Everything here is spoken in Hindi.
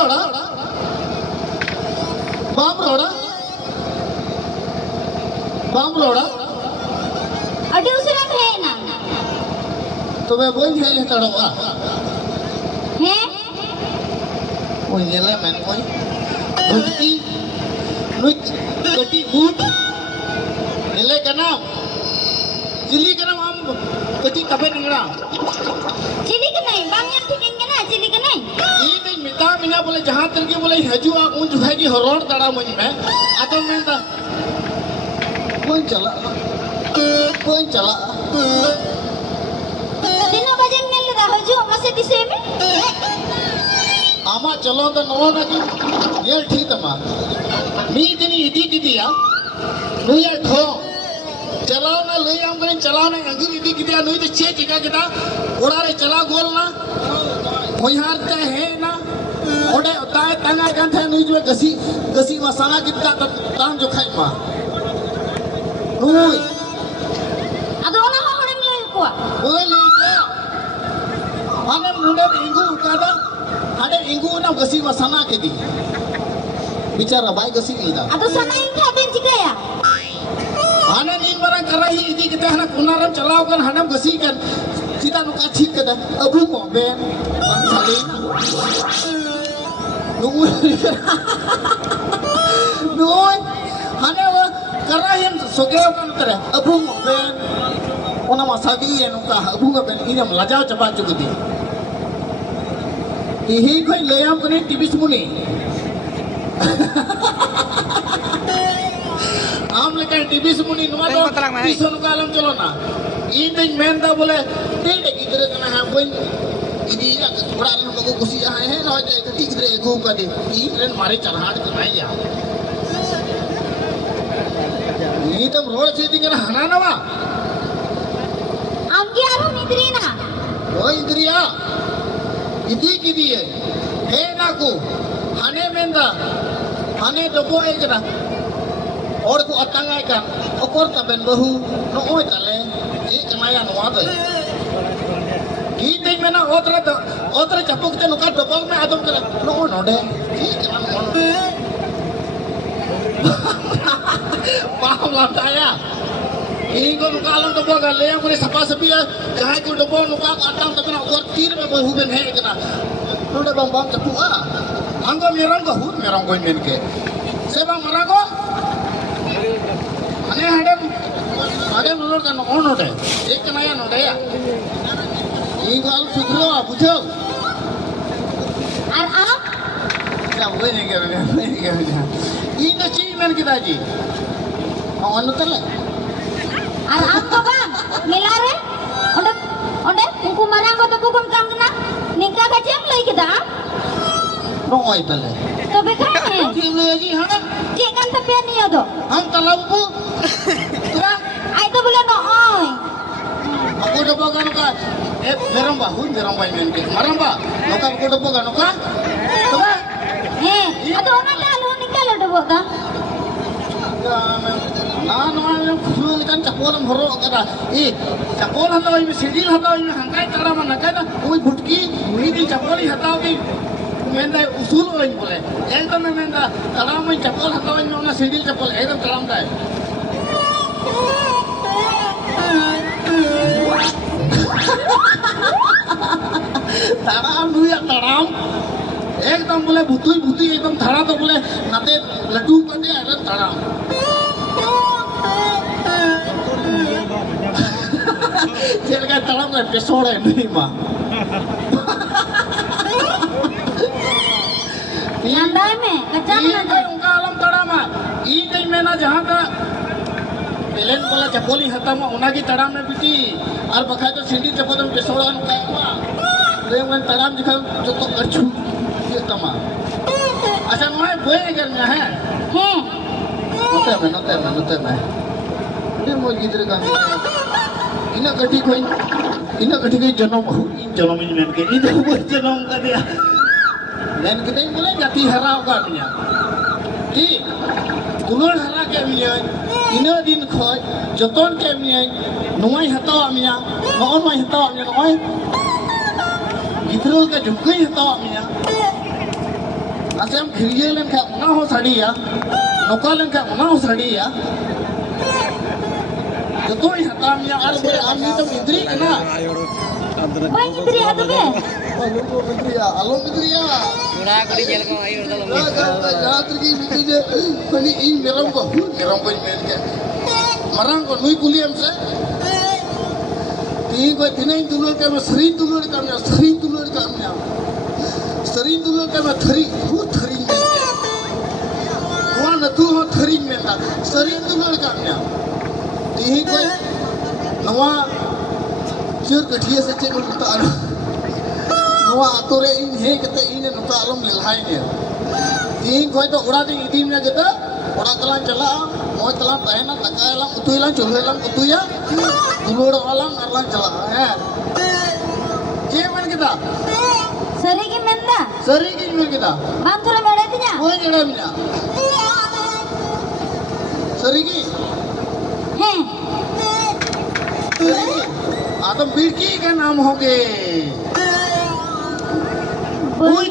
roda? Bam roda? Bam roda? Adi usira है ना तो मैं बोल दिया तड़ा हुआ है वो ये ले मैंने कोई भक्ति नुत कटी बूट ये ले करना चिली करना हम कटी कबे निकला चिली के नहीं बांग्यार ठीक है ना चिली के नहीं ये नहीं मिता मिना बोले जहाँ तक के बोले हजू आ उन जो है कि हरोड़ तड़ा मुझे में आता मैं था कौन चला तीनों बजे मिल रहा हो जो मसे दिसे में आमा चलो तो नो ना कि ये ठीक तमा मी दिन इदी किदिया नु ये ठो चलाओ ना ले आम करें चलाओ ना अंगी इदी किदिया नु तो चे चिका किदा ओड़ा रे चला गोल ना होयारते है ना ओडे ताए तंगा गंथे नु जो गसी मसाला किदा ताम जो खाई मा नु अदो ना हो हड़म ले को बोले ले माने मुंडे इंगू उकादा ada inggu na gasi masana ke di bicara baik gasi ida अदो सनाई खाते जिका या ana nin barang karahi idi kita hana kunaran chalao kan hanam gasi kan kita nuka thik kada abu mo ben bang salina noi hana wa karahim sogeo kan tare abu mo ben ona masagi ya nuka abu mo ben ina lajao chaba chukudi यही कोई ले आम कने टीवी सुनी आम लेके टीवी सुनी नुआ तो टीसन का आलम चलो ना इन दिन मैं तो बोले ठीक है किधर कना है कोई इदी या थोड़ा लोग को खुशी है ना तो एक किधर एको का दे ई ट्रेन मारे चढ़ाट बनाई जा ये तो रोड से दिन हना ना वा आम की आरो निद्री ना ओ इंद्रिया इदी किदी है ना को हने मेंदा हने डबो एकरा और को अतंगाय का ओकर तबेन बहु नो ओय तले ए कमाया नवा दे की ते मेना ओतरे चपक ते नुका डबो में आदम करे नो नोडे की कमा पाव लाताया इनको नुका आलम डबो का ले हमरे सपा सपिया जहां को डबो नुका अतंग तबेना ओकर तीर में बहु बेन है एकरा नोडे बम बम चपुआ anggo mirang ko hut mirang ko men ke sebang marang ko ane hadem lulur kan on node ek naya node ya inggal sudro bujho और आप क्या वो नहीं कर इन चीज men kita ji on tele और आप तो बang मिला रे ओंडे ओंडे उनको मरांग को तो कुकुम काम ना निका का जेम लई के दा Noy tele. तो बेकार है Tim le ji hana. के kan tapi ni ado Ham talampu. Tura. आई तो बोले नो ओय Aku udah boga nuka. Meramba hun meramba men ke. Maramba. Nuka aku udah boga nuka. Tura. है अदो ना लालो निकालो डबो का ना ना full kan capolan horok kada. Capol hatau ini sidil hatau ini hangkai cara mana kada. Ui butki. Ini capoli hatau ini. Menda usul orang boleh. एकदम में मेंदा तलाम में चप्पल हटावे में उन्हें सीढ़ी चप्पल एकदम तलाम का है. तलाम दुया तलाम. एकदम बोले भूतुई एकदम धड़ा तो बोले नाते लड्डू करते हैं एकदम तलाम. जेल का तलाम का एपिसोड है नहीं माँ. नंदाई में कच्चा ये उनका आलम तड़ा मा ई नहीं में ना जहाँ का पेलेन बोला चपोली हता मा उना की तड़ा में बिटी और बखाए तो सीढ़ी चपोल में पेशोड़ा उनका मा रे मन तड़ा में दिखा जो तो करछू ये तमा अच्छा मैं बोए करना है नोते में ये मोर गिदरे का इना गठी कोई जन्म इन में के इधर वो जन्म का दिया dan kita ini boleh jati harau kan ya, di kulur hara kaminya, ina din khoi, joton kaminya, nuai hatau amnya, nuai hatau amnya nuai, gidrol ka jukai hatau amnya, asam khiriye len kha ona ho sadi ya noka len kha ona ho sadi ya joto hi hatam ya ar be ami to indri kana Baik itu dia tuh be. alo indri ya Udah aku di jalan kau ayo dalam. रात की नीचे पनी इन निरम को मेल के मरंग को नुई कुली हमसे तीन को तीन ही दुलर के मैं शरीर दुलर का मैं शरीर दुलर का मैं शरीर दुलर का मैं थरी वो थरी में वहाँ न तू हो थरी में का शरीर दुलर का मैं तीन को नवा चोर कठिया से चेक करता आ नवा आतोरे इन है कहते इन नुका आलम मिलाई ने तीन कोई तो उड़ा दी इदी में कहते उड़ा तलां चला मोय तलां तहना तकायला उतुयला चुलेला उतुया दुलोड़ वाला अरला चला है ये मन kita Seri gimana? seri ki men kita Bantu lah medetinya. कोई जड़ा मिला सरी की Heh. सरी की आदम बिरकी का नाम होगे Boy,